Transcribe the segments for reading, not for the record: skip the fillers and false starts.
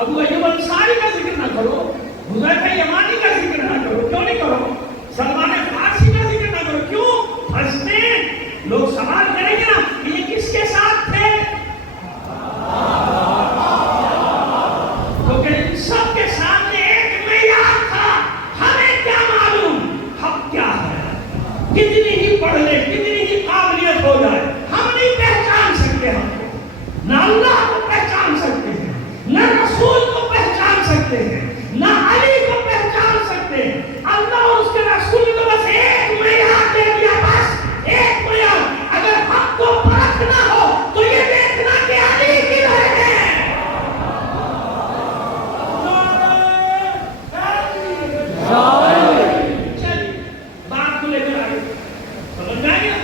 ابو ایوب انصاری کا ذکر نہ کرو، حذیفہ یمانی کا ذکر نہ کرو، کیوں نہیں کرو؟ سلمان فارسی کا ذکر نہ کرو، کیوں؟ ہنستے لوگ سوال کریں گے نا کہ یہ کس کے ساتھ تھے؟ کیونکہ ان سب کے سامنے ایک معیار تھا، ہمیں کیا معلوم حق کیا ہے؟ کتنی ہی پڑھ لے، کتنی ہی قابلیت ہو جائے، ہم نہیں پہچان سکتے ہم کو، نہ اللہ کو پہچان سکتے ہیں، نہ رسول کو پہچان سکتے ہیں، نہ علی کو پہچان سکتے ہیں۔ اللہ اور اس کے رسول کو بس ایک معیار دے دیا، بس ایک معیار۔ اگر حق کو پرکھنا ہو تو یہ دیکھنا کہ علی کدھر ہے۔ چلیے بات کو لے کر آگے سمجھ میں آ گیا؟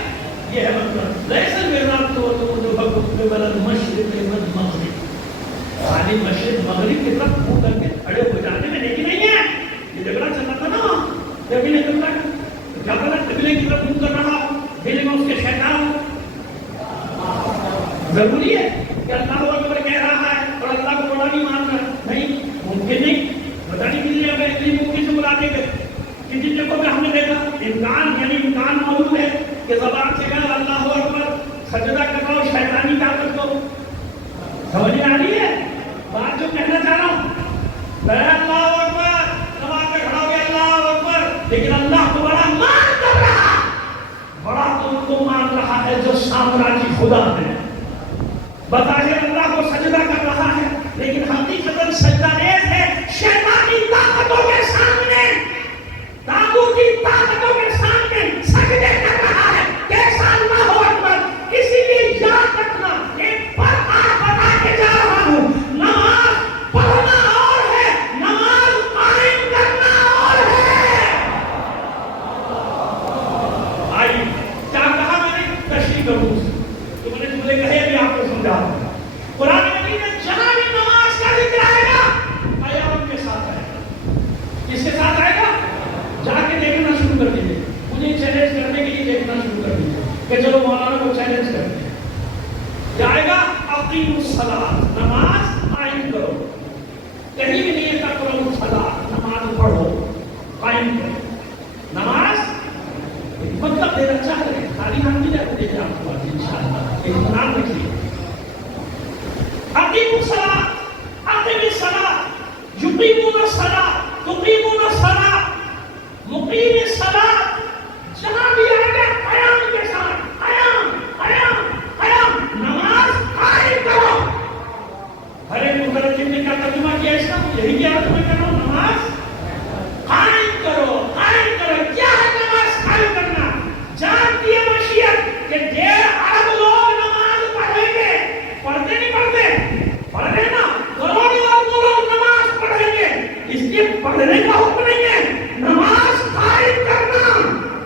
یہ ہے مطلب لیسا میرا تو جو حکم میں بلد مشرق مد مغرب، خالی مشرق مغرب کی طرف منہ کر کے کھڑے ہو جانے میں نیکی نہیں ہے۔ یہ جھگڑا چل رہا تھا نا قبیلے کی طرف، کیا پتا قبیلے کی طرف منہ کر رہا ہو، دل میں اس کے شیطان ہو۔ ضروری ہے کہ اللہ اکبر کہہ رہا ہے اور اللہ کو بڑا نہیں مان رہا، نہیں ممکن نہیں۔ پتا نہیں کس لیے ہمیں اتنی ممکن سے بلا دے گئے کہ جن جگہوں پہ ہم نے دیکھا امکان، یعنی امکان موجود ہے کہ زبان سے کہا اللہ اکبر، سجدہ کر رہا ہو شیطانی طاقت کو۔ سمجھ میں آ رہی ہے بات جو کہنا چاہ رہا ہوں؟ اللہ اکبر، نماز میں کھڑا ہو گیا اللہ اکبر، لیکن اللہ کو بڑا مان کر رہا، بڑا تو ان کو مان رہا ہے جو سامراجی خدا ہے۔ بظاہر اللہ کو سجدہ کر رہا ہے لیکن حقیقتاً سجدہ ریز ہے شیطانی طاقتوں کے سامنے، طاغوتی طاقتوں کے سامنے سجدے کر رہا ہے۔ کیسا اللہ اکبر؟ اسی لیے یاد رکھنا، ایک فرق بتا کے جا رہا ہوں، نماز پڑھنا اور ہے، نماز قائم کرنا اور ہے۔ آئیے کیا کہا میں نے؟ تشریح کروں تو میں نے جملے کہے بھی آپ کو سمجھا دوں۔ قرآن مجید میں جہاں بھی نماز کا ذکر آئے گا قیام کے ساتھ آئے گا۔ کس کے ساتھ آئے گا؟ جا کے دیکھنا شروع کر دیجیے، مجھے چیلنج کرنے کے لیے دیکھنا شروع کر دیجیے کہ چلو مولانا کو چیلنج کرتے ہیں۔ کیا آئے گا؟ اقیموا الصلاۃ، نماز قائم کرو۔ کہیں بھی نہیں ہے تقرؤوا الصلاۃ، نماز پڑھو، قائم کرو۔ نماز مطلب دینا چاہ رہے ہیں، خالی ہم نہیں جاتے دیتے آپ کو انشاءاللہ، اطمینان رکھیے۔ اقیموا الصلاۃ، اقیم الصلاۃ، یقیمون الصلاۃ، تقیمون الصلاۃ، مقیم الصلاۃ، جہاں بھی آئے گا قیام کے ساتھ، قیام قیام قیام، نماز قائم کرو۔ ہر ایک مترجم نے کیا ترجمہ کیا اس کا؟ یہی کیا ترجمہ کر رہا ہوں، نماز قائم کرو، قائم کرو۔ کیا ہے نماز قائم کرنا؟ جانتی ہے مشیت کہ 1.5 ارب لوگ نماز پڑھیں گے، پڑھتے نہیں پڑھتے؟ پڑھ رہے نا، کروڑوں لوگ نماز پڑھیں گے، اس لیے پڑھنے کا حکم نہیں ہے، نماز قائم کرنا،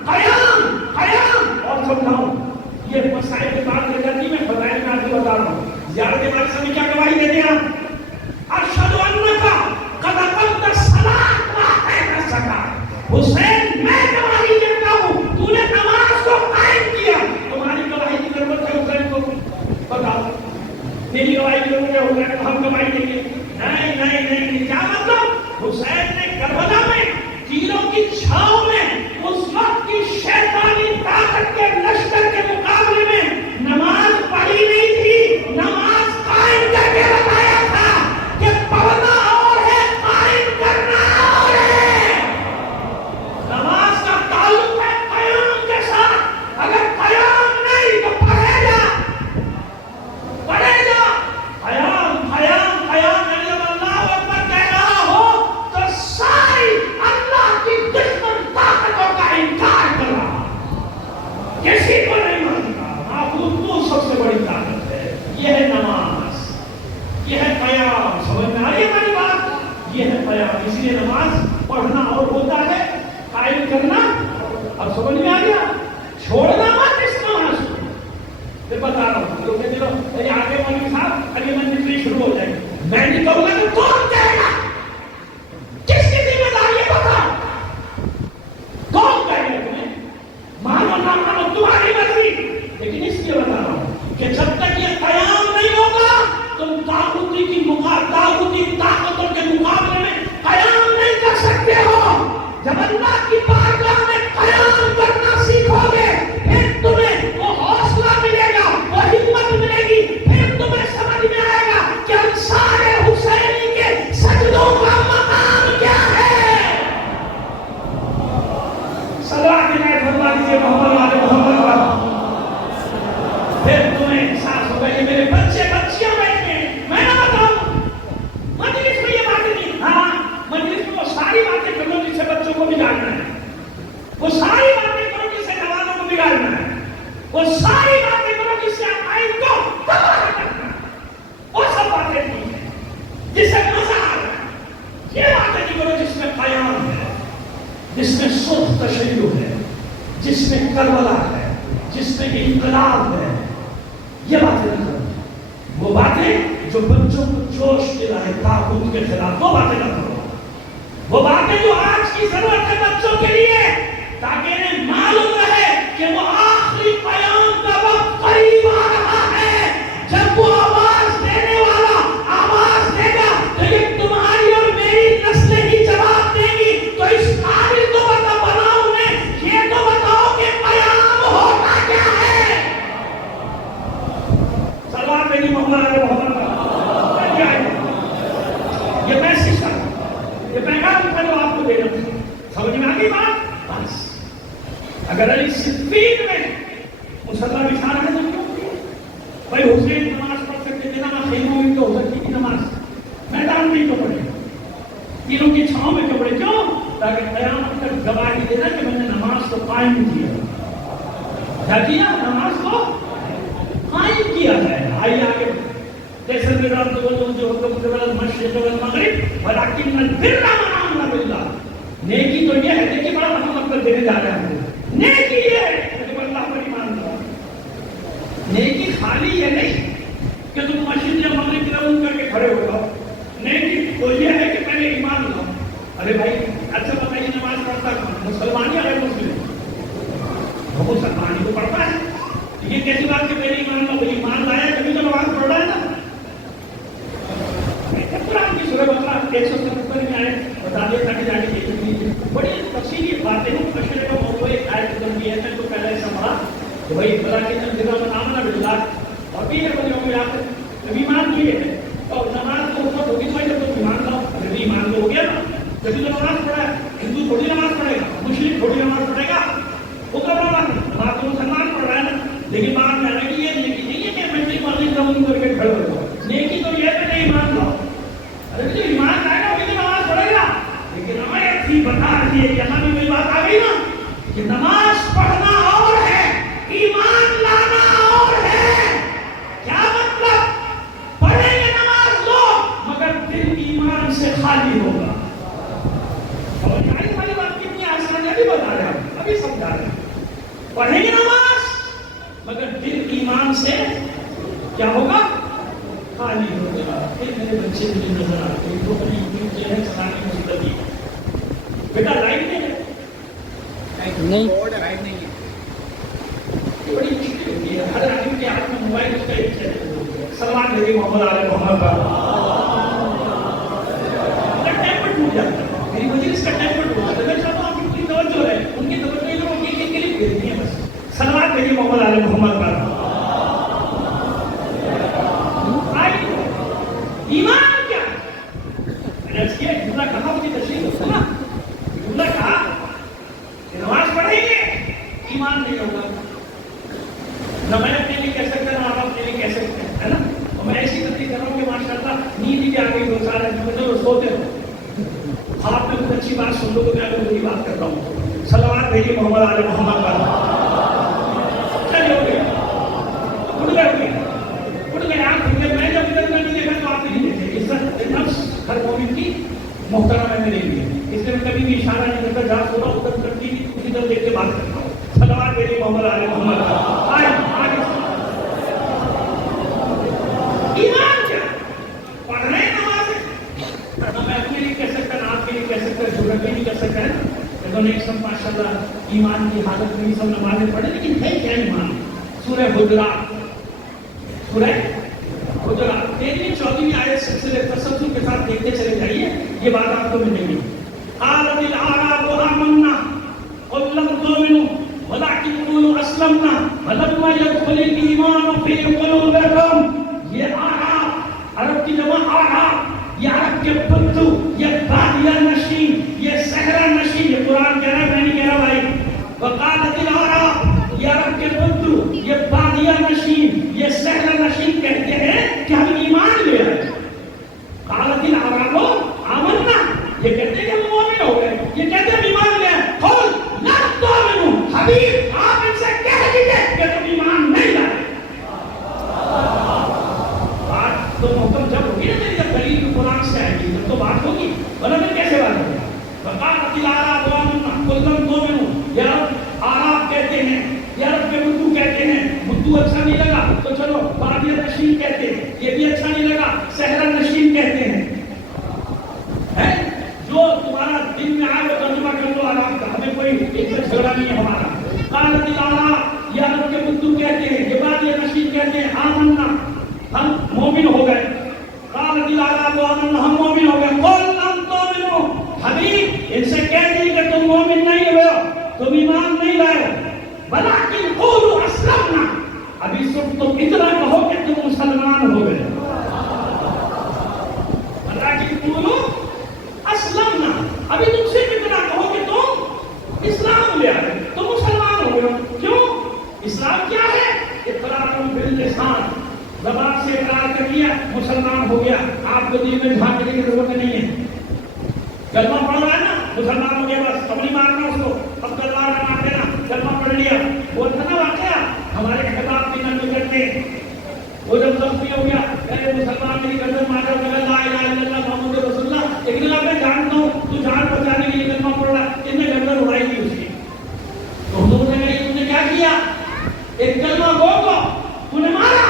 قیام قیام۔ اور سمجھاؤں یہ مسائل کی بات کر جاتی میں فضائل میں آپ کو بتا رہا ہوں۔ زیارت ہمارے سامنے کیا گواہی دیتے ہیں آپ؟ ارشد انکا قد اقمت الصلاۃ وآتیت الزکاۃ، حسین میں گواہی دیتا ہوں تو نے نماز کو قائم کیا۔ تمہاری گواہی کی ضرورت ہے حسین کو؟ بتاؤ، میری گواہی کی ضرورت ہے حسین کو؟ ہم گواہی دیں گے؟ نہیں نہیں نہیں۔ کیا مطلب؟ حسین نے کربلا میں تیروں کی چھاؤں میں اس وقت کی شیطانی طاقت کے لشکر کے مقابلے میں نماز پڑھی نہیں تھی، نماز قائم کر کے بتایا تھا کہ پڑھنا اور ہے، قائم کرنا اور ہے۔ نماز کا تعلق ہے قیام کے ساتھ، اگر قیام نہیں تو پڑھے جا، پڑھے جا، قیام قیام قیام۔ جب اللہ اکبر کہہ رہا ہو تو ساری اللہ کی دشمن طاقتوں کا انکار کر رہا، کسی کو نہیں مانتا، معبود تو سب سے بڑی طاقت ہے۔ یہ ہے نماز، یہ ہے قیام۔ سمجھ میں آ رہی ہے ہماری بات؟ یہ ہے قیام۔ اس لیے نماز پڑھنا اور ہوتا ہے، قائم کرنا۔ اب سمجھ میں آ گیا؟ چھوڑنا مت اس نماز کو۔ پھر بتا رہا ہوں، لوگ کہتے ہیں آگے مولوی صاحب اگلی منزل شروع ہو جائے گی، میں نہیں کہوں گا تو کون کہے گا؟ کس کی ذمہ داری ہے بتاؤ؟ کون کہے گا تمہیں؟ مانو نہ مانو تمہاری مرضی، لیکن اس لیے بتا رہا ہوں کہ جب تک یہ قیام نہیں ہوگا تم طاغوتی طاقت جب اللہ کی بارگاہ میں قیام کرنا سیکھو گے پھر تمہیں وہ حوصلہ ملے گا، وہ ہمت ملے گی، پھر تمہیں سمجھ میں آئے گا کہ انصار حسینی کے سجدوں کا مقام کیا ہے۔ صلوات اللہ فرما دیجیے محمد والے محمد کا، پھر تمہیں احساس ہوگا کہ میرے بچے بچیاں بیٹھے ہیں۔ میں نہ بتاؤں مجلس میں یہ باتیں نہیں، ہاں مجلس میں وہ ساری باتیں کرو جس سے بچوں کو بگاڑنا ہے، وہ ساری باتیں کرو جس سے جوانوں کو بگاڑنا ہے، وہ ساری باتیں کرو جس سے عقائد کو تباہ کرنا ہے، وہ سب باتیں نہیں ہیں جس سے مزہ آ رہا ہے۔ یہ باتیں نہیں کرو جس میں قیام ہے، جس میں سرخ تشیع ہے، جس میں کربلا ہے، جس میں انقلاب ہے، یہ باتیں نہیں کرو۔ وہ باتیں جو بچوں کو جوش دلائے طاغوت کے خلاف، وہ باتیں نہ کرو۔ وہ باتیں جو آج کی ضرورت ہے بچوں کے لیے، تاکہ انہیں معلوم رہے کہ وہ آخری قیام کا وقت قریب آ رہا ہے۔ جب وہ آواز دینے والا آواز دے گا تو یہ تمہاری اور میری نسلیں ہی جواب دیں گی۔ تو اس قابل کو بناؤ انہیں، یہ تو بتاؤ کہ قیام ہوتا کیا ہے۔ سلام میری محمد علیہ محمد، یہ میسج تھا، یہ پیغام تھا جو آپ کو دینا تھا۔ سمجھ میں آ گئی بات؟ بس اگر علی صدیق میں مصلی بچھا رہے ہیں تو کیوں کیا؟ بھائی حسین نماز پڑھ سکتے تھے نا، خیموں میں تو ہو سکتی تھی نماز، میدان میں تو پڑھے، تینوں کی چھاؤں میں تو پڑھے، کیوں؟ تاکہ قیامت تک گواہی دینا کہ میں نے نماز کو قائم کیا۔ کیا کیا؟ نماز کو قائم کیا ہے۔ آئیے آگے، جیسے میرا جو حکم قبل المشرق والمغرب ولکن البر من آمن باللہ، نیکی تو یہ ہے، دیکھیے بڑا محمد پر دینے جا رہے ہیں، نیکی یہ ہے کہ تم اللہ پر ایمان لاؤ۔ نیکی خالی یہ نہیں کہ تم مشرق یا مغرب کی طرف کر کے کھڑے ہو جاؤ، نیکی تو یہ ہے کہ میں نے ایمان لاؤ۔ ارے بھائی اچھا بتائیے نماز پڑھتا کون؟ مسلمان یا غیر مسلم؟ وہ مسلمان ہی تو پڑھتا ہے۔ یہ کیسی بات کہ میرے ایمان لاؤ؟ ایمان لایا کبھی تو نماز پڑھ رہا ہے نا۔ قرآن کی سورہ بقرہ 177 میں آئے بتا دیا تھا کہ جا کے دیکھ لیجیے، بڑی تفصیلی باتیں ہیں۔ مشورے کا موضوع ایک آیت ختم کی ہے، میں تو پہلے ایسا پڑھا کہ بھائی ولکن البر من آمن باللہ، اور بھی ہے والیوم الآخر، جب ایمان لیے ہے اور نماز تو اوپر ہوگی تو جب تم ایمان لاؤ، جب ایمان تو ہو گیا نا، جبھی تو نماز پڑھا ہے۔ ہندو تھوڑی نماز پڑھے گا، مسلم تھوڑی نماز پڑھے گا، وہ کب نماز تو مسلمان پڑھ رہا ہے نا۔ لیکن بات میں آئے گی یہ نیکی نہیں ہے کہ میں نے مغرب رمضان کر کے کھڑے ہو جاؤ، نیکی تو یہ ہے کہ ایمان لاؤ۔ ارے جو ایمان لائے گا وہی نماز پڑھے گا۔ لیکن ہمیں تھی بتا رہی ہے، یہاں بھی وہی بات آ گئی نا کہ نماز پڑھنا اور ہے، ایمان لانا اور ہے۔ کیا مطلب؟ پڑھیں گے نماز لوگ مگر دل ایمان سے خالی ہوگا۔ اور یہاں والی بات کتنی آسان ہے، ابھی بتا رہے ہیں، ابھی سمجھا رہے ہیں۔ پڑھیں گے نماز مگر دل ایمان سے کیا ہوگا؟ خالی ہوگا۔ پھر میرے بچے مجھے نظر آتے ہیں، وہ اپنی یوٹیوب چینل چلانے کی مدد دی، بیٹا لائف نہیں ہے، نہیں بڑی مشکل ہوتی ہے۔ ہر آدمی کے ہاتھ میں موبائل، اس کا ایک چینل۔ سلمان نبی محمد علیہ محمد کا ٹیمپر ٹوٹ جاتا ہے، میری مجلس کا ٹیمپر ٹوٹ جاتا ہے۔ میں چاہتا ہوں آپ کی پوری توجہ ہے، ان کی توجہ جو ہوگی کہ کلپ بھیجنی ہے بس۔ سلمان نبی محمد علیہ محمد کا ایمان کیا ہے؟ اس کی جملہ کہا مجھے تشریح ہوتا نا، جملہ کہا کہ نماز پڑھیں گے ایمان نہیں ہوگا۔ نہ میں اپنے لیے کہہ سکتا نہ آپ اپنے لیے کہہ سکتے ہیں، ہے نا۔ اور میں ایسی غلطی کر رہا ہوں کہ ماشاء اللہ نیند بھی آ گئی، دو سال ہے سوتے ہو، آپ نے کچھ اچھی بات سن لو تو میں اگر وہی بات کر رہا ہوں۔ صلوات بھیجیے محمد علیہ محمد پر۔ چلیے ہو گیا، اٹھ گئے آپ، میں جب ادھر میں نہیں دیکھا تو آپ نہیں دیکھتے۔ عزت نفس ہر مومن کی محترم ہے میرے لیے، اس لیے میں کبھی بھی اشارہ نہیں کرتا، جہاں سو رہا ادھر کرتی اسی طرف دیکھ کے بات کرتا ہوں۔ صلوات بھیجیے محمد علیہ محمد پر۔ آگے ایمان کیا؟ پڑھ رہے ہیں نماز، نہ میں اپنے لیے کہہ سکتا نہ آپ کے لیے کہہ سکتا، جھوٹ بھی نہیں کر سکتا ہے۔ لیکن ایک سب ماشاء اللہ ایمان کی حالت میں سب نمازیں پڑھے، لیکن ہے کیا ایمان؟ سورہ حجرات، سورہ حجرات 13ویں 14ویں آیت سلسلے تسلسل کے ساتھ دیکھتے چلے جائیے، یہ بات آپ کو ملے گی۔ قالت الاعراب عرب کے بدو، یہ بادیہ نشین، یہ صحرا نشین، یہ قرآن کہہ رہا ہے، میں نہیں کہہ رہا بھائی. وقالت العرب، یہ عرب کے بدو، یہ بادیہ نشین، یہ صحرا نشین کہتے ہیں کہ ہم ایمان لے آئے. قالت العرب آمنا، یہ کہتے ہیں کہ ہم مومن ہو گئے، یہ کہتے ہیں ہم ایمان لے آئے. قل لا تؤمنوا، حبیب آپ ان سے کہہ دیجئے کہ تم ایمان نہیں لائے. بات تو محکم جب ہوگی نا میری، جب دلیل قرآن سے آئے گی جب تو بات ہوگی، ورنہ پھر کیسے بات ہوگی؟ وقالت العرب آمنا قل لم تؤمنوا، یا عرب کہتے ہیں، یا عرب کے بدو کہتے ہیں. بدو اچھا نہیں لگا تو چلو بادیہ نشین کہتے ہیں، یہ بھی اچھا نہیں لگا صحرا نشین کہتے ہیں. جو تمہارا دل میں آئے وہ ترجمہ کر لو آرام کا، ہمیں کوئی ایک جھگڑا نہیں ہے ہمارا. قالت العرب، یہ عرب کے بدو کہتے ہیں، یہ بادیہ نشین کہتے ہیں آمنا، ہم مومن ہو گئے. قالت العرب آمنا، ہم مومن ہو گئے. قل لم تؤمنوا، حبیب ان سے کہہ دیجیے کہ تم مومن نہیں ہوئے ہو، تم ایمان نہیں لائے. ولکن قولوا اسلمنا، ابھی صرف تم اتنا کہو کہ تم مسلمان ہو گئے. ولکن قولوا اسلمنا، ابھی تم صرف اتنا کہو کہ تم اسلام لے آئے، تم مسلمان ہو گئے. کیوں؟ اسلام کیا ہے؟ اقرار باللسان، زبان سے اقرار کر لیا مسلمان ہو گیا. آپ کو دل میں جھانکنے کی ضرورت نہیں ہے. کلمہ پڑھ رہا ہے نا مسلمان ہو گیا، بس کبھی مارنا اس کو، اب تلوار نہ مار دینا، کلمہ پڑھ لیا. وہ تھا نا واقعہ ہمارے احباب کی نقل کرتے، وہ جب زخمی ہو گیا اے مسلمان میری گردن مارا، لا الہ الا اللہ محمد رسول اللہ، لیکن میں جانتا ہوں تو جان بچانے کے لیے کلمہ پڑھ رہا ہے، ان نے گردن اڑائی تھی اس کی. تو حضور نے کہا تم نے کیا کیا؟ ایک کلمہ گو کو تو نے مارا.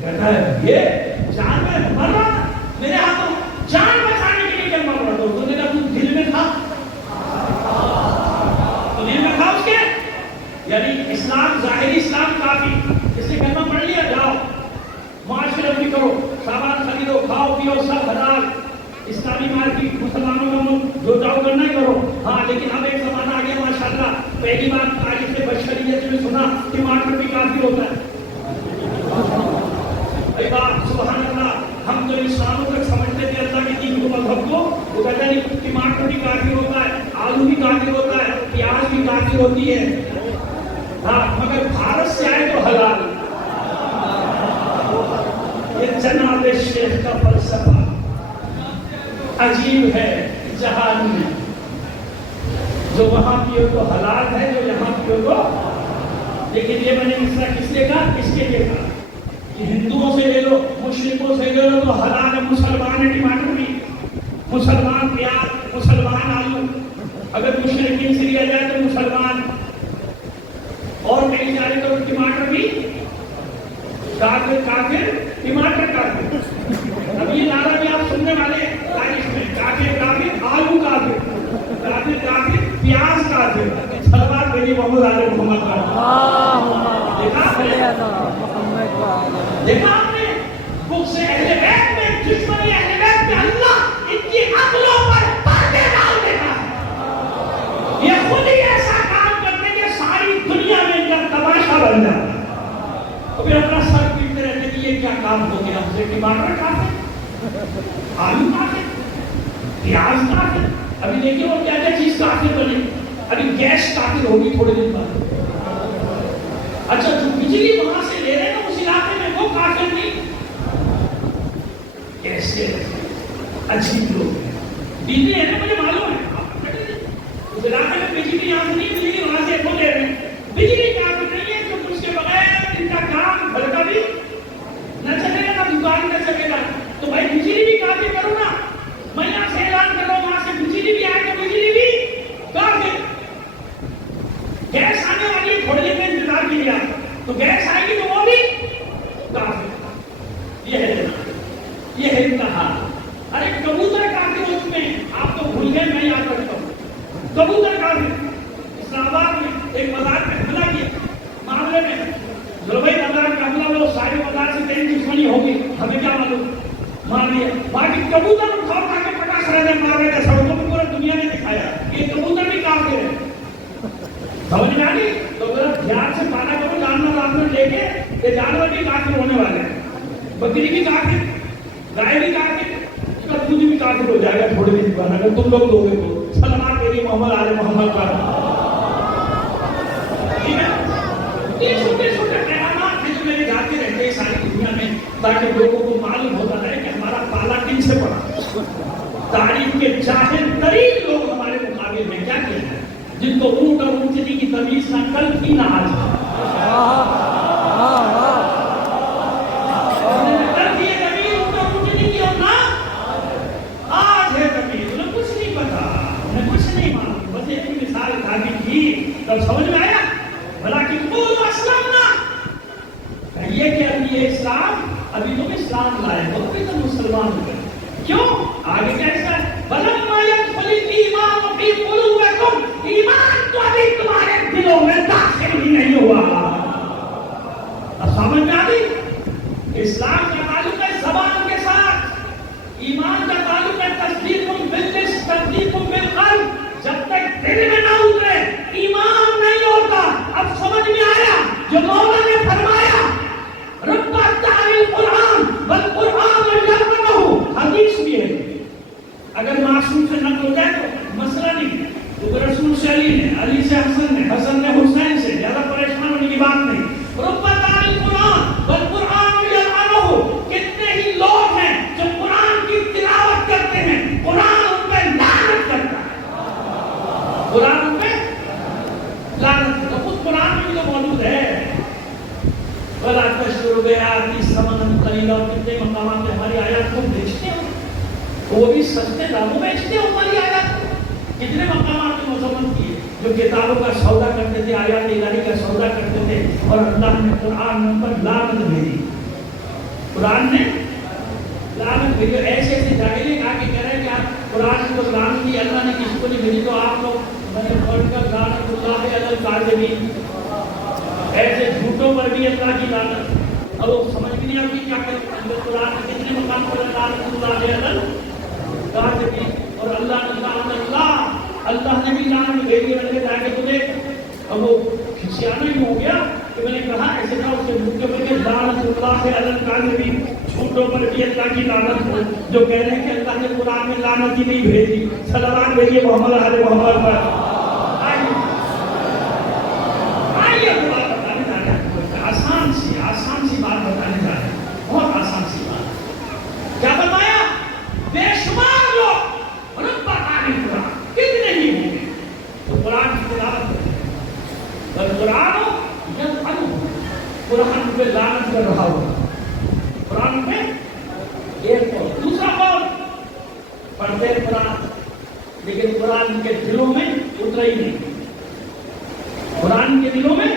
کہتا ہے یہ جان میں مر رہا، میرے ہاتھوں جان بچانے کے لیے کلمہ پڑھا. تو حضور نے کہا تم دل میں تھا، تو دل میں تھا اس کے، یعنی اسلام ظاہری اسلام کافی، اس نے کلمہ پڑھ لیا جاؤ معاشرت بھی کرو، سامان خریدو، کھاؤ پیو سب حلال، اسلامی مارکیٹ مسلمانوں کا ملک، جو چاہو کرنا ہی کرو. ہاں لیکن اب ایک زمانہ آ گیا ماشاءاللہ، پہلی بات آج سے بشریت میں سنا ٹماٹر بھی کافر ہوتا ہے. اے بات سبحان اللہ، ہم تو انسانوں تک سمجھتے تھے اللہ کے دین کو مذہب کو، وہ کہتا ہے ٹماٹر بھی کافر ہوتا ہے، آلو بھی کافر ہوتا ہے، پیاز بھی کافر ہوتی ہے. ہاں مگر بھارت سے آئے تو حلال. یہ جناب شیخ کا فلسفہ عجیب ہے جہان میں، جو وہاں پیو تو حلال ہے، جو یہاں پیو تو. لیکن یہ میں نے مصرع کس لیے کہا؟ اس کے لیے کہا کہ ہندوؤں سے لے لو، مشرکوں سے لے لو تو حلال ہے. مسلمان ہے ٹماٹر بھی، مسلمان پیاز، مسلمان آلو. اگر مشرکین سے لیا جائے تو مسلمان، اور کہیں جائے تو ٹماٹر بھی کافر، کافر ٹماٹر کافر. اب یہ نعرہ بھی آپ سننے والے تاریخ میں، کافر کافر، آلو کافر، کافر کافر، پیاز کافر. سلوات بھیجی محمد علی محمد کا. دیکھا آپ نے بغض اہل بیت میں، دشمنی اہل بیت میں اللہ ان کی عقلوں پر پردے ڈال دیتا ہے. یہ خود ہی ایسا کام کرتے کہ ساری دنیا میں ان کا تماشا بن جاتا ہے. اور پھر اپنا سر پیٹتے رہتے کہ یہ کیا کام ہو گیا، ہم سے ٹماٹر کافر، آلو کافر، پیاز کافر. ابھی دیکھیں وہ کیا کیا چیز کافر بنے. ابھی گیس کافر ہوگی تھوڑے دن بعد. اچھا جو بجلی وہاں سے لے رہے ہیں اس علاقے میں وہ کافر نہیں. کیسے عجیب لوگ ہیں. دینی ہے نا، مجھے معلوم ہے اس علاقے میں بجلی یہاں سے نہیں ملے گی، وہاں سے وہ لے رہے ہیں. بجلی کافر نہیں ہے کیونکہ اس کے بغیر ان کا کام بھلکا بھی نہ چلے گا، نہ دکان نہ چلے گا. تو بھائی بجلی بھی کافر کرو نا، میں یہاں سے اعلان کرو وہاں سے بجلی بھی آئے تو بجلی بھی کافر. گیس آنے والی ہے تھوڑی دیر میں انتظار کیجیے آپ، تو گیس آئے گی تو وہ بھی کافر. یہ ہے یہ ہے انتہا. ارے کبوتر کافر ہو چکے ہیں، آپ تو بھول گئے، میں یاد رکھتا ہوں. کبوتر کافر. اسلام آباد میں ایک مزار پہ حملہ کیا معاملے میں، بھائی مزار کا حملہ، وہ سارے مزار سے تیری دشمنی ہوگی، ہمیں کیا معلوم، مار دیا. باقی کبوتر اٹھا اٹھا کے پٹاخ رہے مار رہے تھے، سڑکوں میں پورا دنیا نے دکھایا کہ کبوتر بھی کافر ہے. سمجھ میں آ گئی؟ تو ذرا دھیان سے پانا کرو، جانور رات لے کے یہ جانور بھی کافر ہونے والے ہیں. بکری بھی کافر، گائے بھی کافر، اس کا کافر ہو جائے گا تھوڑے دن بعد اگر تم لوگ لوگے تو سلمان میری محمد آل محمد کا یہ چھوٹے چھوٹے پیغامات ہیں جو میرے جاتے رہتے ہیں ساری دنیا میں تاکہ لوگوں کو معلوم ہوتا رہے کہ ہمارا پالا کن سے پڑا. تاریخ کے جاہل ترین لوگ ہمارے مقابل میں کیا کیا ہے جن کو اونٹ اور اونٹنی کی تمیز نہ کل تھی نہ آج ہے. کل تھی یہ تمیز اونٹ اور اونٹنی کی اور نہ آج ہے تمیز. انہیں کچھ نہیں پتا, انہیں کچھ نہیں معلوم. بس ایک مثال ثابت کی تب سمجھ میں آیا. بلاکن قولوا اسلمنا, کہیے کہ ابھی یہ اسلام, ابھی تم اسلام لائے ہو, ابھی تم مسلمان ہو گئے. کیوں؟ آگے کیسا ہے وَلَمَّا يَدْخُلِ الْإِيمَانُ فِي قُلُوبِكُمْ, ایمان تو ابھی تمہارے دلوں میں داخل ہی نہیں ہوا. اب سمجھ میں آتی اسلام کا تعلق ہے زبان کے ساتھ, ایمان کا تعلق ہے تصدیق باللسان تصدیق بالقلب. جب تک دل میں نہ اترے ایمان نہیں ہوتا. اب سمجھ میں آیا جو مولا نے فرمایا رب تعالی قرآن والقرآن یرمنہ, حدیث بھی ہے. اگر معصوم سے نقل ہو جائے تو مسئلہ نہیں, تو رسول سے علی نے, علی سے حسن نے, حسن نے حسین سے, زیادہ پریشان ہونے کی بات نہیں. رب تعالی قرآن والقرآن یرمنہ, کتنے ہی لوگ ہیں جو قرآن کی تلاوت کرتے ہیں, قرآن ان پہ لعنت کرتا ہے. قرآن ان پہ لعنت کرتا ہے. خود قرآن میں بھی تو موجود ہے وَلَا تَشْتَرُوا بِآيَاتِي ثَمَنًا قَلِيلًا. کتنے مقامات پہ ہماری آیات کو بیچتے ہو, وہ بھی سستے داموں بیچتے ہو ہماری آیات کو. کتنے مقامات پہ مذمت کیے جو کتابوں کا سودا کرتے تھے, آیات الہی کا سودا کرتے تھے, اور اللہ نے قرآن پر لعنت بھیجی. قرآن نے لعنت بھیجی. ایسے ایسے جاہل آ کے کہہ رہے ہیں کہ آپ قرآن کو لعنت دی, اللہ نے کسی کو نہیں بھیجی, تو آپ لوگ میں نے پڑھ کر لعنت اللہ علی الکاذبین, ایسے جھوٹوں پر بھی اللہ کی لعنت. اب وہ سمجھ بھی نہیں آتی کیا کریں. قرآن کے کتنے مقام پر لعنت اللہ علیہ الکاذبین, اور اللہ نے لعنت اللہ نے بھی لعنت بھیجی. میں نے کہا کہ تجھے اب وہ کھسیانا ہی ہو گیا کہ میں نے کہا ایسے کہا اس کے منہ کے اوپر کہ لعنت اللہ علیہ الکاذبین, جھوٹوں پر بھی اللہ کی لعنت ہو. جو کہہ رہے ہیں کہ اللہ نے قرآن میں لعنت ہی نہیں بھیجی, صلوات بھیجیے محمد علیہ محمد پر. آسان سی بات بتانے جا رہے ہیں, بہت آسان سی بات. کیا بتایا؟ بے شمار لوگ رب تعالی قرآن کتنے ہی ہوں گے تو قرآن کی تلاوت کرتے ہیں, بل قرآن قرآن پہ لعنت کر رہا ہوگا. قرآن پہ ایک قول, دوسرا قول پڑھتے قرآن لیکن قرآن کے دلوں میں اترا ہی نہیں. قرآن کے دلوں میں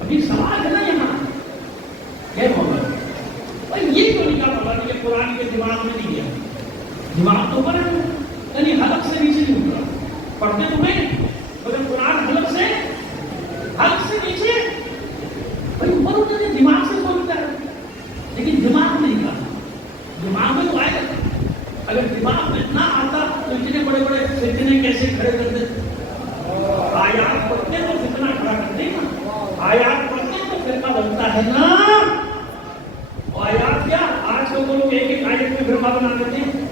ابھی سوال ہے نا یہاں یہ مولانا یہ کیوں نہیں کہا مولانا کہ قرآن کے دماغ میں نہیں گیا. دماغ تو اوپر ہے, یعنی حلق سے نیچے نہیں اترا. پڑھتے تو میں مگر قرآن حلق سے نیچے بھائی اوپر ہوتا ہے, دماغ سے بولتا ہے لیکن دماغ میں نہیں کہا. دماغ میں تو آئے گا, اگر دماغ میں نہ آتا تو اتنے بڑے بڑے فتنے کیسے کھڑے کرتے. آیات پڑھتے تو فتنہ کھڑا کرتے نا, آیات پڑھتے تو فرقہ بنتا ہے نا. آیات کیا آج تو لوگ ایک ایک آیت میں فرقہ بنا دیتے ہیں.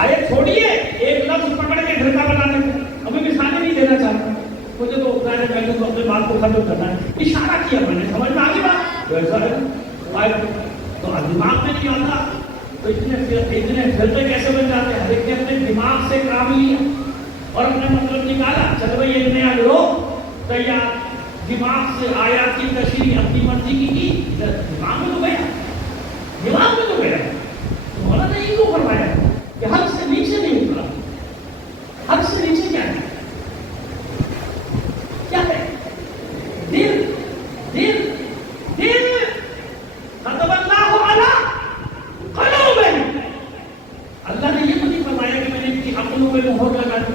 آیت چھوڑیے ایک لفظ پکڑ کے فرقہ بنا دیتے ہیں. ابھی مثالیں نہیں دینا چاہتا, مجھے تو پہلے تو اپنے بات کو ختم کرنا ہے. اشارہ کیا میں نے, سمجھ میں آ گئی بات. ویسا ہے تو دماغ میں نہیں آتا تو اتنے فرقے کیسے بن جاتے ہیں. ہر ایک نے اپنے دماغ سے کام لیا اور اپنا مطلب نکالا. چلو بھائی ایک نیا گروہ تیار, دماغ سے آیات کی تشریح اپنی مرضی کی دماغ میں تو گیا. مولانا یہ کیوں فرمایا کہ حد سے نیچے نہیں اترا. حد سے نیچے کیا ہے دل كتب اللہ علی قلوبہم. اللہ نے یہ تو نہیں فرمایا کہ میں نے ان کی عقلوں میں مہر لگا دی.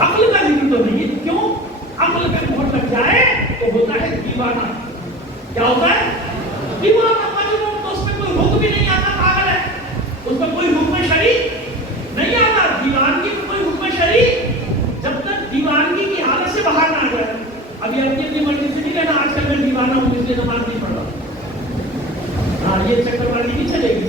عقل کا ذکر تو نہیں ہے. کیوں؟ عقل پہ مہر لگ جائے تو ہوتا ہے دیوانہ. کیا ہوتا ہے؟ دیوانہ. مجنون. تو اس میں کوئی حکم بھی نہیں آتا, پاگل ہے. اس میں کوئی حکم شرعی نہیں آتا. دیوانگی میں کوئی حکم شرعی جب تک دیوانگی کی حالت سے باہر نہ آ جائے. ابھی اپنی مرضی سے نہیں کہنا آج کل میں دیوانہ ہوں اس لیے نماز نہیں پڑھ رہا. ہاں یہ چکر والی نہیں چلے گی.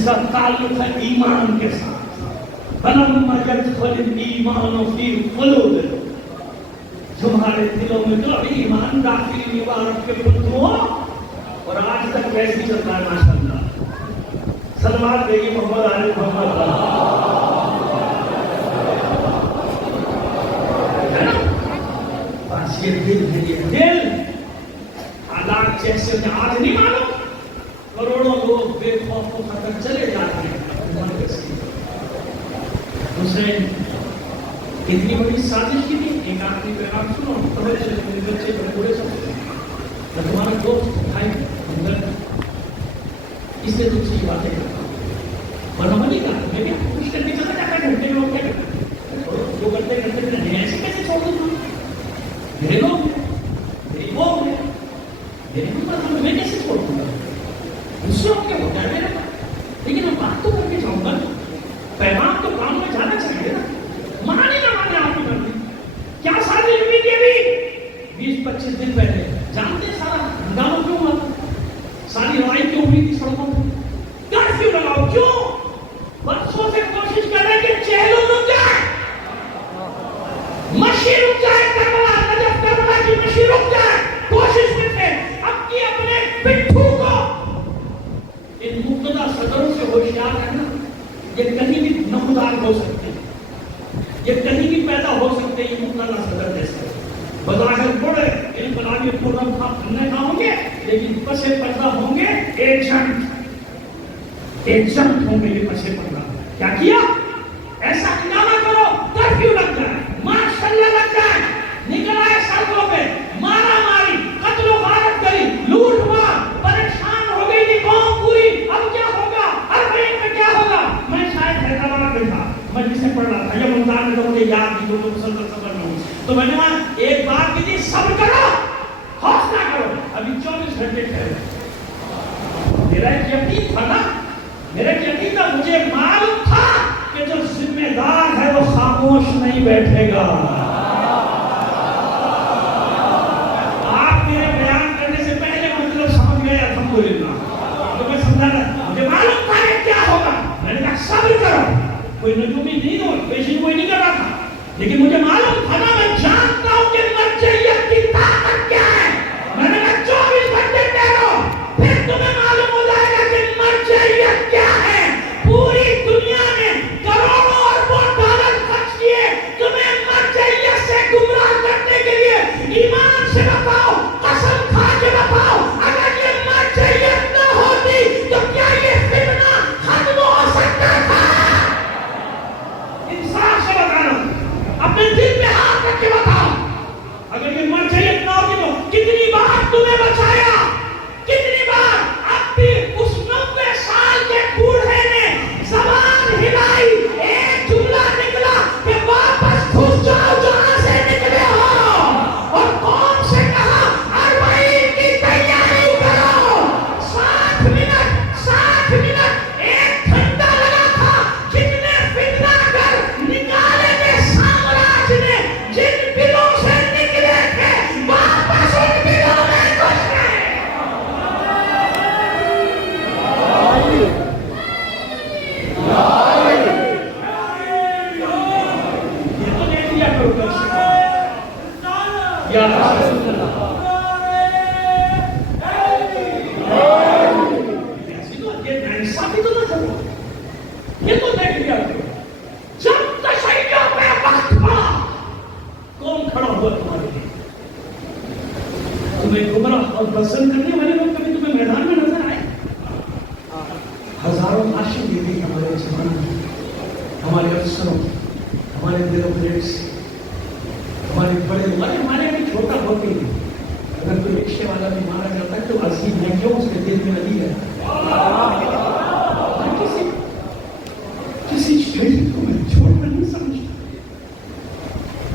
جس کا تعلق ہے ایمان کے ساتھ. فَلَمَّا يَدْخُلِ الْإِيمَانُ فِي قُلُوبِكُمْ, تمہارے دلوں میں جو ابھی ایمان داخل نہیں ہوا عرب کے پتروں, اور آج تک کیسی چلتا ہے ماشاءاللہ. سلوات دیگی محمد علی محمد ہے نا. بس یہ دل ہے, یہ دل. حالات جیسے میں آج نہیں معلوم, کروڑوں لوگ بے خوف و خطر چلے جاتے ہیں. دوسرے کتنی بڑی سازش کی تھی. ایک آدمی پیغام سنو, بڑے سے بچے بڑے بڑے سب تمہارا دوست بھائی اس سے تم سے یہ باتیں کرتا ہوں, ورنہ نہیں کہا میں بھی کچھ کرنے چلا جاتا ہے. گھنٹے لوگ کیا کرتے جو کرتے کرتے میں ایسے کیسے چھوڑ دوں گا. میرے لوگ ہیں, میری وہ ہے, میری حکومت میں کیسے چھوڑ دوں گا. اس سے ہو کے ہوتا ہے میرے پاس, لیکن میں بات تو کر کے جاؤں گا. پیغام تو کام میں جانا چاہیے نا. مانے نہ مانے آپ کو کرتے کیا ساری ہوئی تھی ابھی 20-25 دن پہلے. جانتے سارا ہنگامہ کیوں ہوا تھا, ساری لڑائی کیوں ہوئی تھی سڑکوں پہ. کرفیو لگاؤ کیوں. برسوں سے کوشش کر رہے کہ چہلو رک جائے, مشی رک جائے, کربلا نجف کربلا کی مشی رک جائے. کوشش میں تھے. اب کی اپنے پٹھوں کو ان مقتدہ صدروں سے ہوشیار رہنا. یہ کہیں بھی نمودار ہو سکتے ہیں, یہ کہیں بھی پیدا ہو سکتے ہیں. یہ مقتدہ صدر جیسے بظاہر بڑے انقلابی پرم خواہ بننے نہ ہوں گے, لیکن پسے پردہ ہوں گے ایجنٹ ہوں گے. یہ پسے پردہ کیا کیا, ایسا ہنگامہ کرو کرفیو لگ جائے, ماشاءاللہ لگ جائے, نکل آئے سڑکوں پہ, مارا ماری, قتل و غارت کری, لوٹ مار, پریشان ہو گئی تھی قوم پوری. اب کیا ہوگا, اربعین میں کیا ہوگا. میں شاید حیدرآباد میں تھا, میں جسے پڑھ رہا تھا, یہ منظار میں تو مجھے یاد نہیں, جو مسلسل سفر میں ہوں. تو میں نے وہاں ایک بات کی تھی, صبر کرو, حوصلہ کرو, ابھی 24 گھنٹے ٹھہرے. میرا ایک یقین تھا نا, میرا یقین تھا, مجھے معلوم تھا کہ جو ذمہ دار ہے وہ خاموش نہیں بیٹھے گا. آپ میرے بیان کرنے سے پہلے مطلب سمجھ گئے الحمدللہ. تو میں سمجھا تھا, مجھے معلوم تھا کہ کیا ہوگا. میں نے کہا صبر کرو, کوئی نجومی نہیں ہو, پیشی کوئی نہیں کر رہا تھا, لیکن مجھے معلوم تھا نا, میں جانتا ہوں کہ مرجعیت کی طاقت کیا ہے. میں نے کہا 24 گھنٹے ٹھہرو, پھر تمہیں معلوم ہو جائے گا کہ مرجعیت کیا ہے. پوری دنیا میں کروڑوں اربوں ڈالر خرچ کیے تمہیں مرجعیت سے گمراہ کرنے کے لیے. ایمان سے بتاؤ, قسم کھا کے بتاؤ, اگر یہ مرجعیت نہ ہوتی تو کیا یہ فتنہ ختم ہو سکتا تھا. انصاف سے بتانا, اپنے دل پہ ہاتھ رکھ کے بتاؤ, اگر یہ مرجعیت نہ ہوتی تو کتنی بار تمہیں بچایا, کتنی بار. اب بھی اس 90 سال کے بوڑھے نے زبان ہلائی, ایک جملہ نکلا کہ واپس گھس جاؤ جہاں سے نکلے ہو, اور قوم سے کہا اربعین کی تیاری کرو. 60 منٹ 1 گھنٹہ لگا تھا. کتنے فتنہ گر نکالے گے سامراج نے, جن بلوں سے نکلے تھے واپس ان بلوں میں گھس گئے. یہ تو دیکھ لیا کرو کل سے, یا رسول اللہ. یہ ناانصافی تو نہ کرو, یہ تو دیکھ لیا کرو. جب تشیع پہ وقت پڑا, کون کھڑا ہوا تمہارے لیے. تمہیں گمراہ اور پسند کرنے والے لوگ کبھی تمہیں میدان میں نظر آئے. ہزاروں لاشیں دی گئی ہمارے زمانے میں, ہمارے افسروں کی, ہمارے بیوروکریٹس, ہمارے بڑے ہمارے ابھی چھوٹا ہو کے, اگر کوئی رکشے والا بھی مارا جاتا ہے تو عظیم ہے, کیوں, اس کے دل میں لگی ہے. کسی شہید کو میں چھوڑ کر نہیں سمجھتا.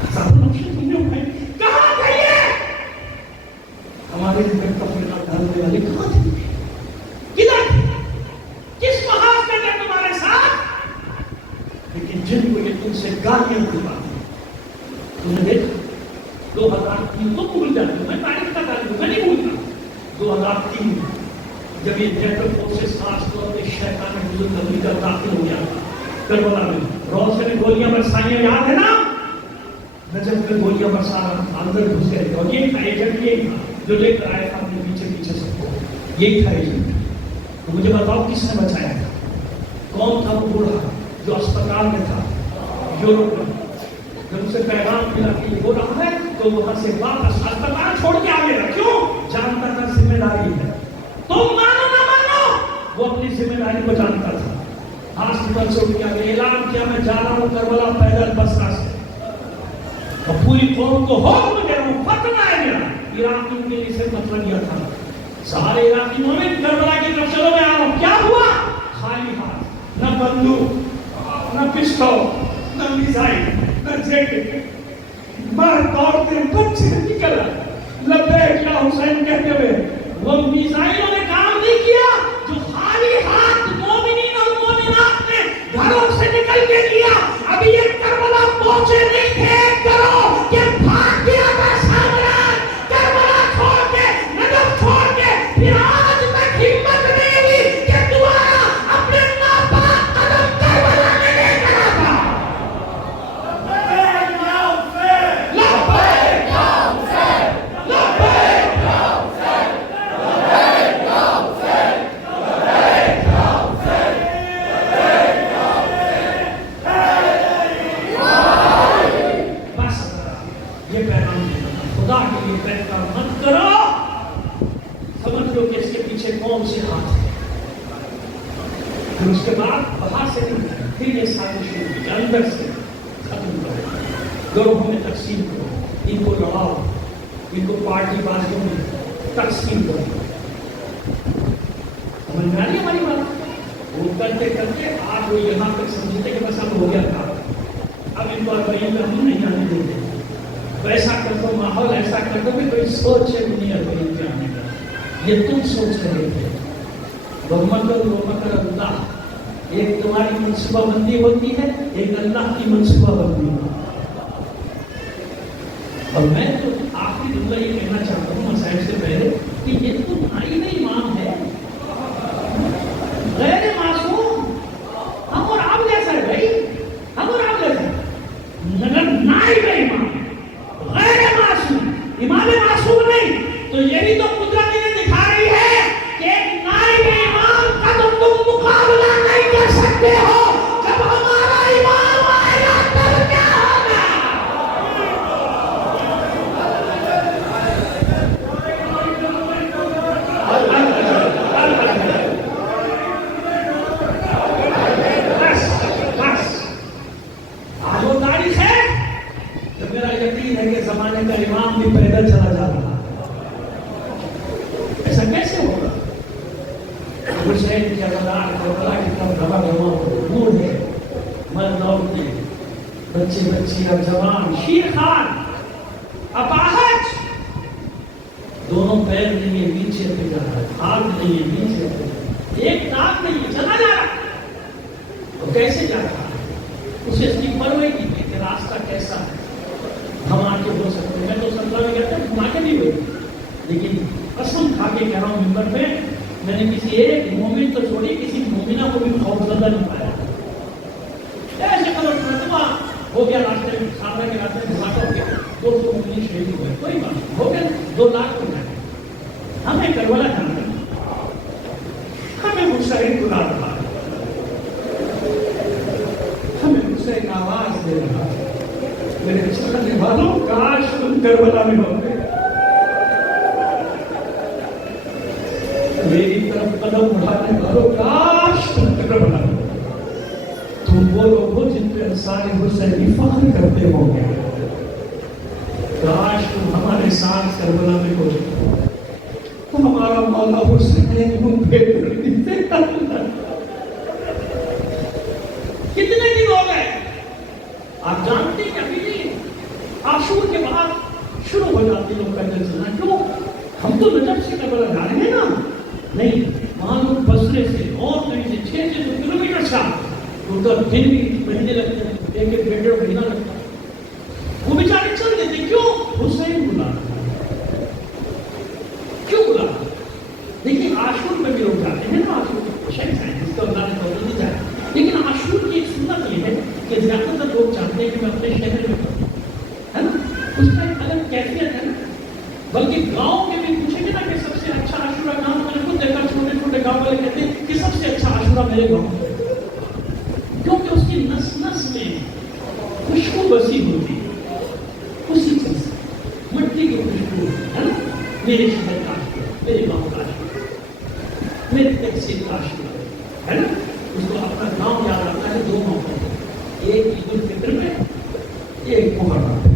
ہزاروں لاشیں تم نے اٹھائی, کہاں گئی ہے ہمارے لیے تفریحات ڈالنے والے, کہاں تھے, کدھر, کس محاذ میں تھے تمہارے ساتھ. لیکن جن کو یہ تم سے گالیاں دی بات تم نے دیکھا. 2003 تو بھول جاتے, میں تاریخ کا تعلق میں نہیں بھولتا. 2003 جب یہ جیٹ فورسز خاص طور پہ شیطان بزرگ امریکہ داخل ہو گیا تھا کربلا میں، روز نے گولیاں برسائیاں، یاد ہے نا؟ نجف میں گولیاں برسانا، اندر گھس گئے تھے، اور یہ تھا ایجنٹ، یہ تھا جو لے کر آیا تھا اپنے پیچھے پیچھے سب کو، یہی تھا ایجنٹ۔ تو مجھے بتاؤ کس نے بچایا تھا؟ کون تھا وہ بوڑھا جو اسپتال میں تھا یورپ میں؟ جب اسے پیغام ملا کہ یہ ہو رہا ہے تو وہاں سے واپس اسپتال چھوڑ کے آ گیا، کیوں؟ جانتا تھا ذمہ داری ہے، تم مانو نہ مانو وہ اپنی ذمہ داری کو جانتا تھا۔ ہاسپٹل سے اٹھ کے آگے اعلان کیا میں جا رہا ہوں کربلا پیدل بسرا سے، اور پوری قوم کو حکم دے رہا ہوں، فتنہ ہے میرا۔ عراقیوں کے لیے سے فتنہ دیا تھا، سارے عراقی مومن کربلا کی طرف چلو میں آ رہا ہوں، کیا ہوا؟ خالی ہاتھ، نہ بندوق، نہ پستول، نہ میزائل، نہ جیٹ، مرد عورتیں بچے نکل آئے لبیک یا حسین کہتے ہوئے۔ وہ میزائلوں نے کام نہیں کیا جو خالی ہاتھ مومنین اور مومنات نے گھروں سے نکل کے کیا۔ ابھی یہ کربلا پہنچے نہیں تھے کرو کہ بھاگ گیا تھا سامراج، کربلا چھوڑ کے، نجف چھوڑ کے، پھر آج تک ہمت نہیں ہوئی کہ دوبارہ اپنے ناپاک قدم کربلا میں لے کر آتا۔ خدا کے لیے فیصلہ مت کرو، سمجھ لو کہ اس کے پیچھے کون سے ہاتھ ہے۔ پھر اس کے بعد باہر سے نہیں، پھر یہ سازش شروع کی، اندر سے ختم کرو، گروہوں میں تقسیم کرو، ان کو لڑاؤ، ان کو پارٹی بازیوں میں تقسیم کرو۔ سمجھ میں آ رہی ہماری بات؟ وہ کرتے کرتے آج وہ یہاں تک سمجھتے کہ بس اب ہو گیا تھا، اب ان کو اربعین میں ہم نہیں آنے دیں گے، ایسا کر دو، ماحول ایسا کر دو کہ کوئی سوچے نہیں اربعین کے آنے کا۔ یہ تم سوچ رہے تھے، وَمَكَرُوا اللَّهُ، ایک تمہاری منصوبہ بندی ہوتی ہے، ایک اللہ کی منصوبہ بندی ہوتی ہے۔ اور میں تو آخری جملہ یہ کہنا چاہتا ہوں مسائل سے پہلے کہ یہ تو نائی نہیں امام ہے، غیر معصوم، ہم اور آپ جیسا ہے بھائی، ہم اور آپ جیسا ہے، مگر نائی نہیں امام، غیر معصوم، امام معصوم نہیں۔ تو یہی تو قدرت انہیں دکھا رہی ہے کہ ایک نائب امام کا تو تم مقابلہ نہیں کر سکتے ہو، جب ہمارا امام آئے گا تب کیا ہوگا؟ بس بس آج وہ تاریخ ہے جب میرا یقین ہے کہ زمانے کا امام بھی پیدل چلا جا رہا ہے۔ ایسا کیسے ہوگا؟ حسین کی اولاد کربلا کی طرف رواں رواں ہے، مرد عورتیں، بچے بچی اور جوان، شیر خان، اپاہج، دونوں پیر نہیں ہے، نیچے پہ جا رہا ہے، ہاتھ نہیں ہے، نیچے پہ، ایک دانت نہیں ہے، چلا جا رہا ہے۔ تو کیسے جا رہا ہے؟ اسے اس کی پرواہ کی تھی کہ راستہ کیسا ہے، ہم آ کے ہو سکتے ہیں۔ میں تو سنترا میں کہتا ہوں گھما کے نہیں ہوئی، لیکن قسم کھا کے کہہ رہا ہوں ممبر پہ، میں نے کسی ایک مومن تو چھوڑی، کسی مومنہ کو بھی خوف زدہ نہیں پایا۔ ایسے قدر ترجمہ ہو گیا، راستے میں سامنے کے راستے میں دھماکہ ہو گیا، 200 مومنین شہید ہوئے، کوئی بات نہیں، ہو گیا 2 لاکھ ہو جائے۔ ہمیں کربلا جانا ہے، ہمیں حسین بلا رہا ہے، ہمیں حسین آواز دے رہا ہے۔ میرے چلنے والوں کاش تم کربلا میں ہوتے، میری طرف قدم اٹھانے والوں کاش تم کربلا میں ہوتے۔ تم وہ لوگ ہو جن پہ انصار حسین فخر کرتے ہوں گے، کاش تم ہمارے ساتھ کربلا میں ہوتے تو ہمارا مولا حسین ہم پہ دیتے۔ کتنے دن ہو گئے آپ جانتے ہیں ابھی نہیں، عاشور کے بعد شروع ہو جاتے لوگ پیدل چلنا، کیوں؟ ہم تو نجف سے کربلا جا رہے ہیں نا، نہیں وہاں لوگ بسرے سے اور کہیں سے 600 کلومیٹر سے ان کا دن بھی مہینے لگتے ہیں، ایک ایک ڈیڑھ مہینہ لگتا ہے، وہ بیچارے چل دیتے، کیوں؟ حسین بلا، کیوں بلا؟ دیکھیے عاشور میں بھی لوگ میں اپنے شہر میں ہے نا، اس کا ایک الگ کیفیت ہے نا. بلکہ گاؤں کے بھی پوچھیں گے نا کہ سب سے اچھا عاشورہ کہاں، میں نے خود دیکھا چھوٹے چھوٹے گاؤں والے کہتے ہیں کہ سب سے اچھا عاشورہ میرے گاؤں میں، کیونکہ اس کی نس نس میں خوشبو بسی ہوتی ہے اسی چیز مٹی کی خوشبو ہے نا. میرے شہر کا عاشورہ، میرے گاؤں کا عاشورہ، میرے تحصیل کا عاشورہ ہے نا. اس کو اپنا گاؤں یاد آتا ہے دو موقع پر، ایک عید الفطر میں، ایک محرم میں.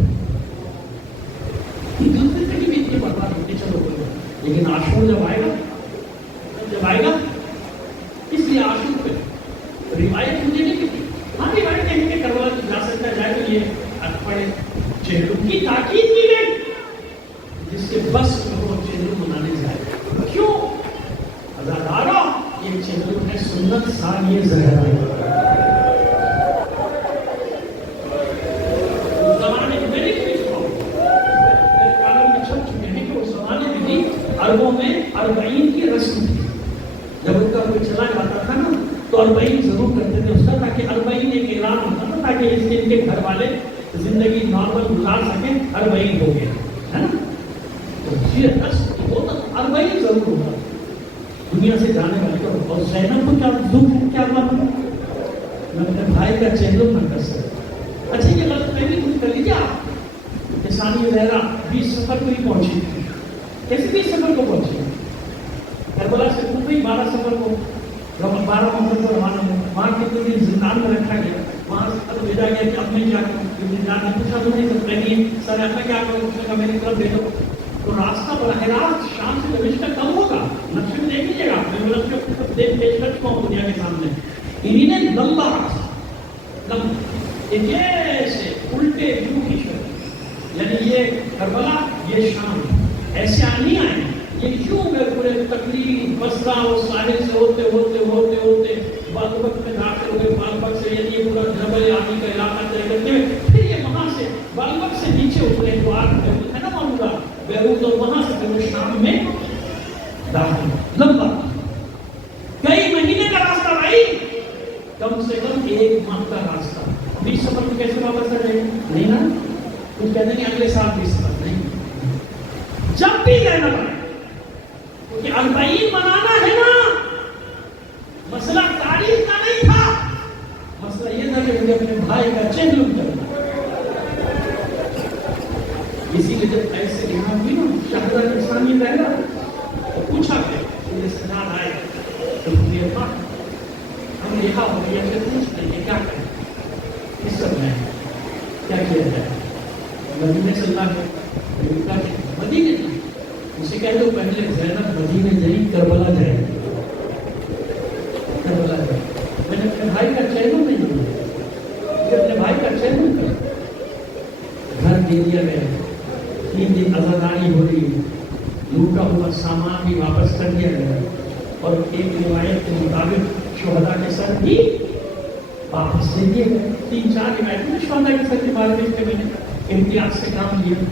عید الفطر کی بھی اتنی برباد ہوتی چلو کوئی، لیکن عاشور جب آئے گا اس لیے عاشور پہ روایت مجھے نہیں ملتی. ہاں روایت کہیں کہ کربلا جا سکتا جائے تو یہ پڑے چہلم کی تاکید کی گئی جس سے بس وہ چہلم منانے جائے. کیوں ازاداروں، یہ چہلم ہے سنت ثانیہ زہرا. اس زمانے میں میری کالم میں چھپ چکے ہیں کہ اس زمانے میں بھی عربوں میں 40 کی رسم تھی. جب ان کا کوئی چلا جاتا تھا نا تو 40 ضرور کرتے تھے اس کا، تاکہ 40 ایک اعلان ہوتا تھا تاکہ اس کے ان کے گھر والے زندگی نارمل گزار سکیں. 40 ہو گیا ہے نا، تو یہ رسم ہوتا 40 ضرور ہوتا دنیا سے جانے والے کو. اور زینب کو کیا دکھ ہے، کیا بات ہے، میں اپنے بھائی کا چہلم نہ کر سکتا. اچھا یہ غلط فہمی دور کر لیجیے آپ. ثانیہ زہرا 20 سفر کو ہی پہنچی تھی. کیسے 20 سفر کو پہنچی؟ کربلا سے کوفہ 12 سفر کو 12 محرم کو روانہ ہوا. وہاں کتنے دن زندان میں رکھا گیا. وہاں سے بھیجا گیا کہ اب میں کیا کروں. زندان نے پوچھا تو نہیں سب کہیں سر ایسا کیا کروں، اس نے کہا میری طرف بھیجو. تو راستہ براہ راست شام سے دمشق کا کم ہوگا. نقشے میں دیکھ لیجیے گا، میں نقشے کو پیش کر چکا ہوں دنیا کے سامنے. انہیں نے لمبا راستہ، ایک ایسے الٹے یوں کی شکل، یعنی یہ کربلا یہ شام ایسے نہیں آئے، یہ یوں میں پورے تقریر بصرہ اور ساحل سے ہوتے ہوتے ہوتے ہوتے بالبک میں داخل ہوئے. بالبک سے یعنی یہ پورا جبل عالی کا علاقہ طے کرتے ہوئے پھر یہ وہاں سے بالبک سے نیچے اترے تو ہے نا معمولہ بیروت، اور وہاں سے پھر شام میں داخل. لمبا کئی مہینے کا راستہ بھائی، کم سے کم 1 ماہ کا راستہ. 20 سفر کو کیسے واپس آ جائے نہیں نا، کچھ کہتے نہیں اگلے سال 20 سفر نہیں، جب بھی رہنا پڑے. کیونکہ 40 منانا ہے نا، مسئلہ تاریخ کا نہیں تھا، مسئلہ یہ تھا کہ مجھے اپنے بھائی کا چہلم کرنا. اسی لیے جب ایسے یہاں بھی نا شہزادہ ثانیہ زہرا تو پوچھا کہ یہ سناد آئے تو یہ تھا ہم لکھا ہو گیا کہ پوچھتے ہیں کیا کریں اس سب میں کیا کیا جائے. مدینے سے اللہ کے مدینے اسے کہہ دو پہلے زینب مدینے جائیں کربلا جائے. کربلا جائے. میں نے اپنے بھائی کا چہلم نہیں دیا، اپنے بھائی کا چہلم کر گھر دے دیا گیا. 3 دن عزاداری ہو رہی، لوٹا ہوا سامان بھی واپس کر دیا گیا، اور ایک روایت کے مطابق شہداء کے سر بھی واپس دے دیے گئے. 3-4 روایتوں میں شہداء کے سر کے بارے میں میں نے امتیاز سے کام لیا،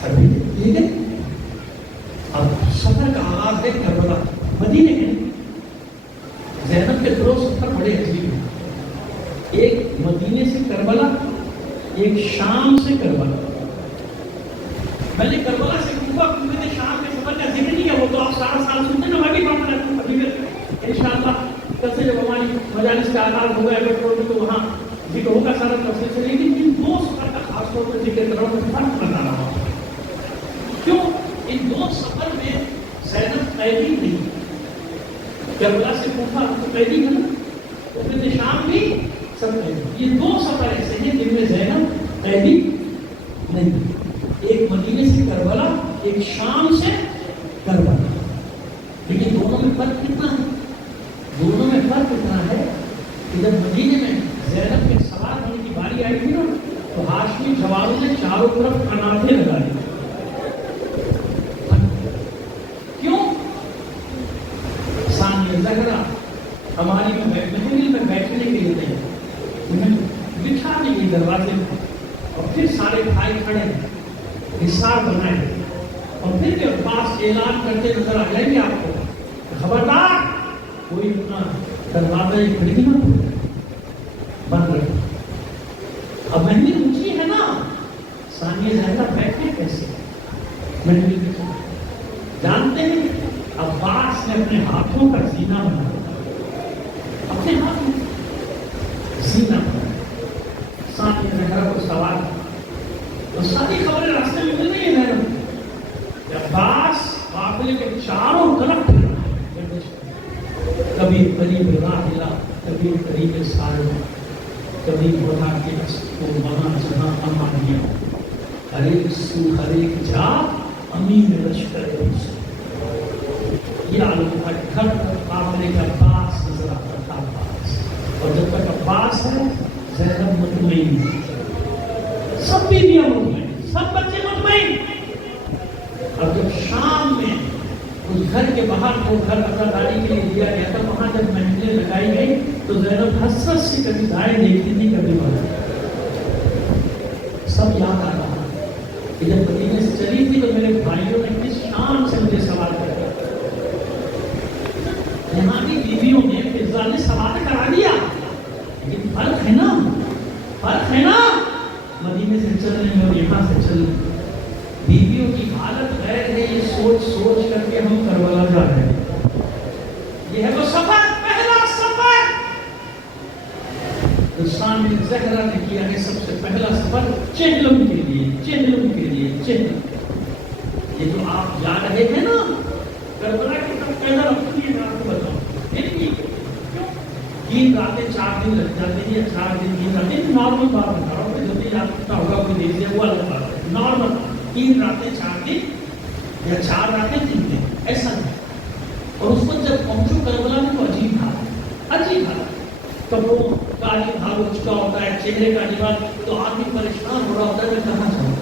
سر بھی دیے گئے. اب سفر کا آغاز ہے کربلا مدینے میں. زینب کے 2 سفر بڑے عجیب ہیں، ایک مدینے سے کربلا، ایک شام سے کربلا. میں نے کربلا سے کوفہ نے شام کے سفر کا ذکر نہیں کیا، وہ تو آپ سارا سال سنتے نا، باقی بات کریں ابھی انشاءاللہ کل سے جب ہماری مجالس کا آغاز ہوگا تو وہاں ذکر ہوگا سارا تفصیل سے. لیکن ان 2 سفر کا خاص طور پر ذکر کر رہا ہوں، فرق بتا رہا ہوں. کیوں ان 2 سفر میں زینب قیدی نہیں، کربلا سے کوفہ تو قیدی ہے نا، تو پھر شام بھی سب قیدی. یہ 2 سفر ایسے ہیں جن میں زینب قیدی نہیں، ایک مدینے سے کربلا، ایک شام سے کربلا. لیکن دونوں میں فرق کتنا ہے؟ دونوں میں فرق اتنا ہے کہ جب مدینے میں زینب کے سوار ہونے کی باری آئی تھی نا تو ہاشمی جواروں نے چاروں طرف کناٹے لگا دیے. کیوں؟ ثانیہ زہرا ہماری محل میں بیٹھنے کے لیے تھے، انہیں بٹھا دی دروازے میں، اور پھر سارے بھائی کھڑے حصار بنائے، اور پھر کے پاس اعلان کرتے نظر آ جائیں گے آپ کو، خبردار کوئی اپنا دروازہ کھڑکی نہ بند رکھے. اب مہندی اونچی ہے نا، ثانیہ زینب بیٹھے کیسے مہندی کے ساتھ؟ جانتے ہیں عباس نے اپنے ہاتھوں کا زینہ بنایا، اپنے ہاتھ میں زینہ بنایا، ثانیہ زینب کو سوال تو ساری خبریں راستے میں مل رہی ہیں کہ عباس قافلے کے چاروں طرف کبھی قریب راحلہ، کبھی قریب سارا، کبھی بڑھا کے کو وہاں جہاں امانیہ، ہر ایک سو ہر ایک جا امین لشکر سے یہ عالم تھا کہ گھر تک قافلے کا عباس نظر آتا تھا عباس، اور جب تک عباس ہے زینب مطمئن، سب بیویاں مطمئن، سب بچے مطمئن۔ اور جب شام میں اس گھر کے باہر وہ گھر عزاداری کے لیے دیا گیا تھا، وہاں جب مہندی لگائی گئی تو زینب حسرت سے کبھی دائیں دیکھتی تھی کبھی بائیں، سب یاد آ رہا کہ جب مدینے سے چلی تھی تو میرے بھائیوں نے کس شان سے مجھے سوال کیا، یہاں کی بیویوں نے فضا نے سوال کرا دیا، لیکن فرق ہے نا، فرق ہے نا مدینے سے چلنے میں اور یہاں سے چلنے۔ بیویوں کی حالت غیر ہے، یہ سوچ سوچ کر کے ہم کربلا جا رہے ہیں، یہ ہے وہ سفر، پہلا سفر جو ثانیہ زہرا نے کیا ہے، سب سے پہلا سفر چہلم کے لیے، چہلم کے لیے، چہلم۔ یہ جو آپ جا رہے ہیں نا کربلا کی طرف، پہلا اپنی میں آپ کو بتاؤں، تین راتیں 4 دن لگ جاتے ہیں، یا 4 دن 3 راتیں، نارمل بات بتا رہا ہوں، جلدی آپ پتا ہوگا کوئی دیکھ لیا وہ الگ بات ہے، نارمل 3 راتیں 4 دن یا 4 راتیں 3 دن ایسا نہیں۔ اور اس کو جب پہنچو کربلا میں تو عجیب حال، عجیب حال، کپڑوں کالی بھاگ چکا ہوتا ہے، چہرے کا لباس، تو آدمی پریشان ہو رہا ہوتا ہے میں کہاں جاؤں،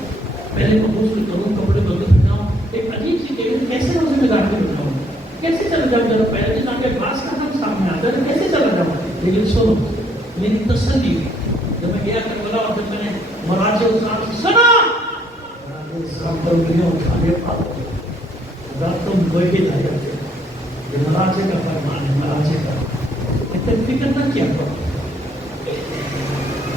پہلے میں غسل کروں، کپڑے بدل جاؤں، ایک عجیب سی کیفیت، کیسے روزے میں داخل ہو جاؤں، کیسے چلا جاؤں، جب پہلے دن آگے باس کا ہم سامنے آتا ہے کیسے چلا جاؤں۔ لیکن سنو میری تسلی ہوئی جب میں گیا کربلا، اور جب میں نے مراجع اسلام سے سنا، اسلام پر انگلیاں اٹھانے پاتے رات تم وہی لایا تھے، یہ مراجع کا فرمان ہے، مراجع کا اتنے فکر نہ کیا کرو،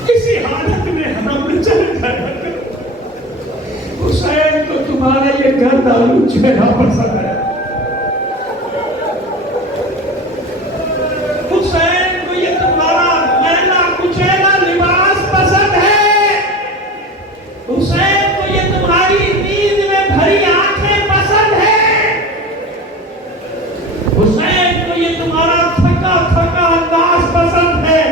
کسی حالت میں حرم میں چلے جایا کرو، حسین کو تمہارا یہ گھر دارو چہرہ پسند ہے، حسین کو یہ تمہارا میلا کچیلا لباس پسند ہے، حسین کو یہ تمہاری نیند میں بھری آنکھیں پسند ہے، حسین کو یہ تمہارا تھکا تھکا انداز پسند ہے،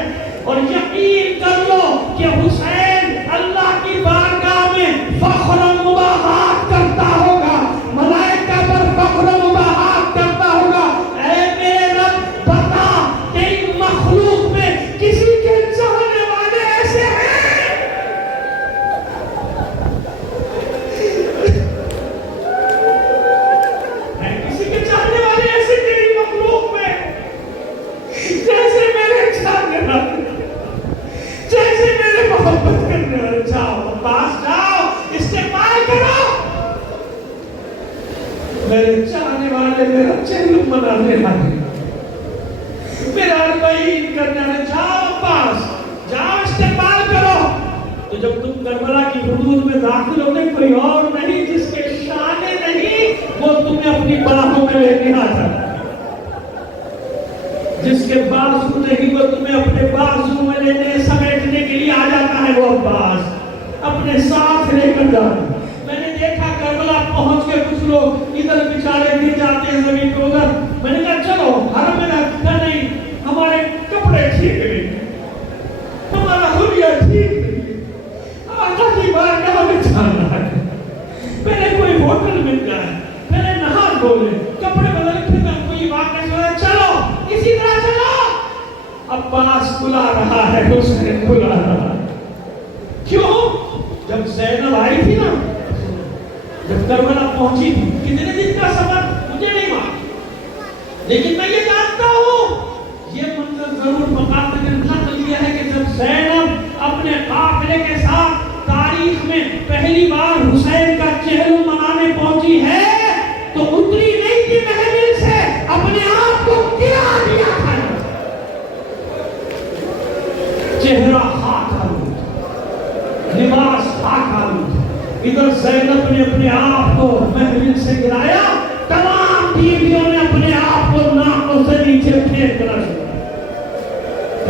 اور یقین کر لو کہ حسین اللہ کی بارگاہ میں فخر و مباحات کرتا ہوگا، ملائکہ پر فخر و مباحات کرتا ہوگا، اے میرے رب بتا تیری مخلوق میں کسی کے چاہنے والے ایسے ہیں؟ کسی کے چاہنے والے ایسے تیری مخلوق میں جیسے میرے چاہنے والے، جیسے میرے محبت کرنے والے؟ جاؤ پاس جاؤ، استقبال کرو، میرے چاہنے والے، میرا چہلم بنانے والے، میرا اربعین کرنے والے، جاؤ پاس جاؤ، استقبال کرو۔ تو جب تم کربلا کی حدود میں داخل ہوتے، کوئی اور نہیں جس کے شانے نہیں وہ تمہیں اپنی باہوں میں لینے آ جاتا ہے، جس کے بازو نہیں وہ تمہیں اپنے بازو میں لینے سمیٹنے کے لیے آ جاتا ہے، وہ عباس اپنے ساتھ لے کر جاتا ہے۔ میں نے دیکھا کربلا پہنچ کے کچھ لوگ ادھر بچارے گر جاتے ہیں زمین پہ، ادھر میں نے کہا چلو حرم میں رکھنا نہیں، ہمارے کپڑے ٹھیک نہیں، ہمارا حلیہ ٹھیک نہیں، آقا کی بارگاہ میں جانا ہے، پہلے کوئی ہوٹل مل جائے، پہلے نہا دھولے، کپڑے بدل کے میں کوئی واقعہ سنا، چلو اسی طرح چلو۔ عباس بلا رہا ہے، حسین بلا رہا ہے، کیوں؟ جب زینب آئی تھی نا، جب کربلا پہنچی تھی، کتنے دن کا سفر مجھے نہیں معلوم، لیکن میں یہ جانتا ہوں یہ منظر ضرور مقاصد نے نقل کیا ہے کہ جب زینب اپنے قافلے کے ساتھ تاریخ میں پہلی بار حسین کا چہلم منانے پہنچی ہے تو اتری نہیں تھی محمل سے، اپنے آپ کو گرا دیا تھا، چہرہ خاک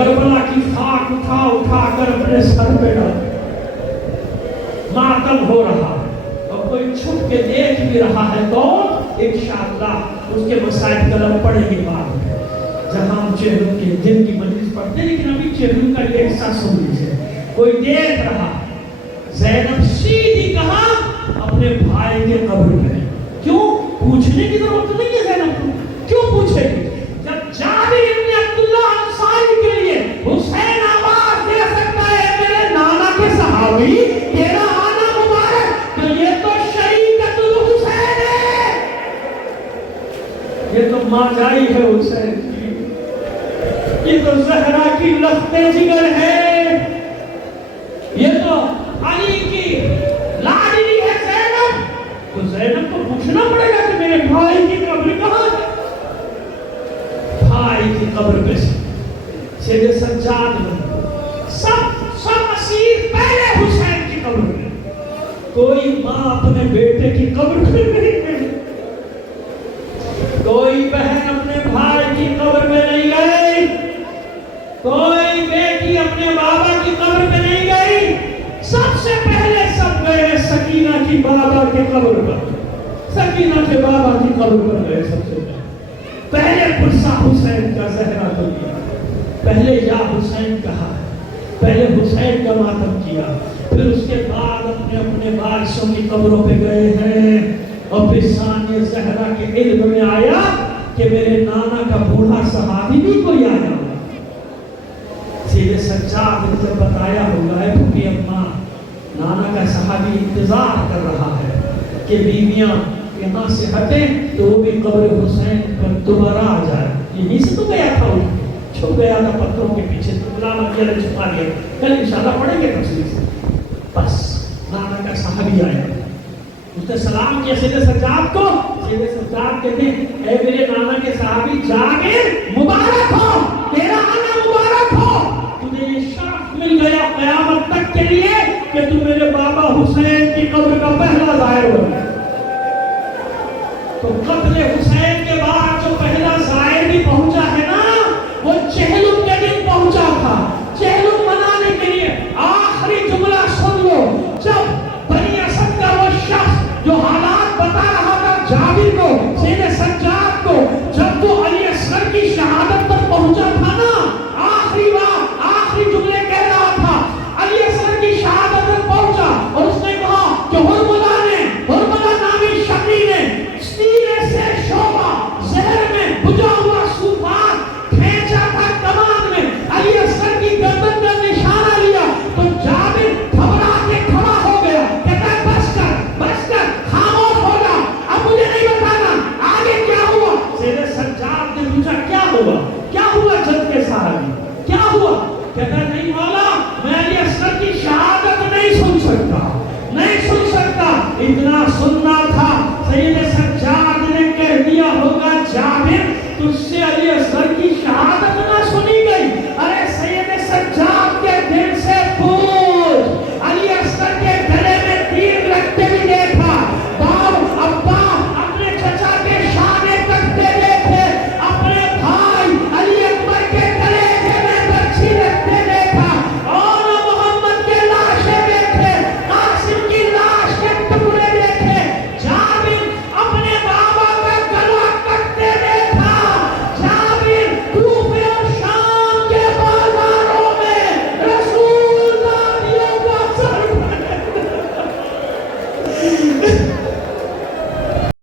کربلا کی خاک اٹھا اٹھا کر اپنے سر پہ ڈال، ماتم ہو رہا، اور کوئی چھپ کے دیکھ بھی رہا ہے تو انشاءاللہ اس کے مسائل قلم پڑے گی بعد میں جہاں ہم چہروں کے دن کی مجلس پڑھتے ہیں، لیکن ابھی چہروں کا یہ حصہ سن لیجیے۔ کوئی دیکھ رہا، زینب سیدھی کہا اپنے بھائی کے قبر میں۔ کیوں؟ پوچھنے کی ضرورت نہیں ہے زینب کو، کیوں پوچھے گی؟ جب جابر بن عبداللہ انصاری کے لیے حسین آواز دے سکتا ہے میرے نانا کے صحابی تیرا آنا مبارک، تو یہ تو شریکت الحسین ہے، یہ تو ماں جائی ہے حسین کی، یہ تو زہرا کی لخت جگر ہے، یہ تو علی کی لاڈلی ہے زینب۔ تو زینب کو پوچھنا پڑے گا کہ میرے بھائی کی قبر کہاں ہے؟ بھائی کی قبر پہ سید سجاد میں سب اسیر پہلے حسین کی قبر میں، کوئی ماں اپنے بیٹے کی قبر پہ نہیں گئی، کوئی بہن اپنے بھائی کی قبر پہ نہیں گئی، کوئی بیٹی اپنے بابا کی قبر پہ نہیں گئی، سب سے پہلے سب گئے سکینہ کی بابا کے قبر پر، سکینہ کے بابا کی قبر پر گئے سب سے پہلے پرسا حسین کا زہرا تو کیا، پہلے یا حسین کہا ہے، پہلے حسین کا ماتم کیا، پھر اس کے بعد اپنے اپنے وارثوں کی قبروں پہ گئے ہیں، اور پھر ثانیہ زہرا کے علم میں آیا کہ میرے نانا کا بوڑھا صحابی بھی کوئی آیا ہوگا۔ سید سجاد نے جب بتایا ہوگا ہے پھوپھی اماں نانا کا صحابی انتظار کر رہا ہے کہ بیویاں یہاں سے ہٹیں تو وہ بھی قبر حسین پر دوبارہ آ جائے، یہیں سے تو گیا تھا، وہ چھپ گیا تھا پتھروں کے پیچھے، تو غلام احمد نے چھپا لیا، کل انشاءاللہ پڑھیں گے تفصیل سے۔ بس نانا کا صحابی آیا، اس نے سلام کیا سید سجاد کو، سید سجاد کہتے ہیں اے میرے نانا کے صحابی جابر مبارک ہو، تیرا آنا مبارک ہو، تجھے یہ شرف مل گیا قیامت تک کے لیے کہ تو میرے بابا حسین کی قبر کا پہلا زائر ہو گیا۔ تو قتل حسین کے بعد جو پہلا زائر بھی پہنچا ہے نا، وہ چہلم کے دن پہنچا تھا، چہلم منانے کے لیے۔ آخری جملہ سن لو، جب بنی اسد کا وہ شخص جو حالات بتا رہا تھا جابر کو، سید سجاد کو، جب وہ علی اصغر کی شہادت پر پہنچا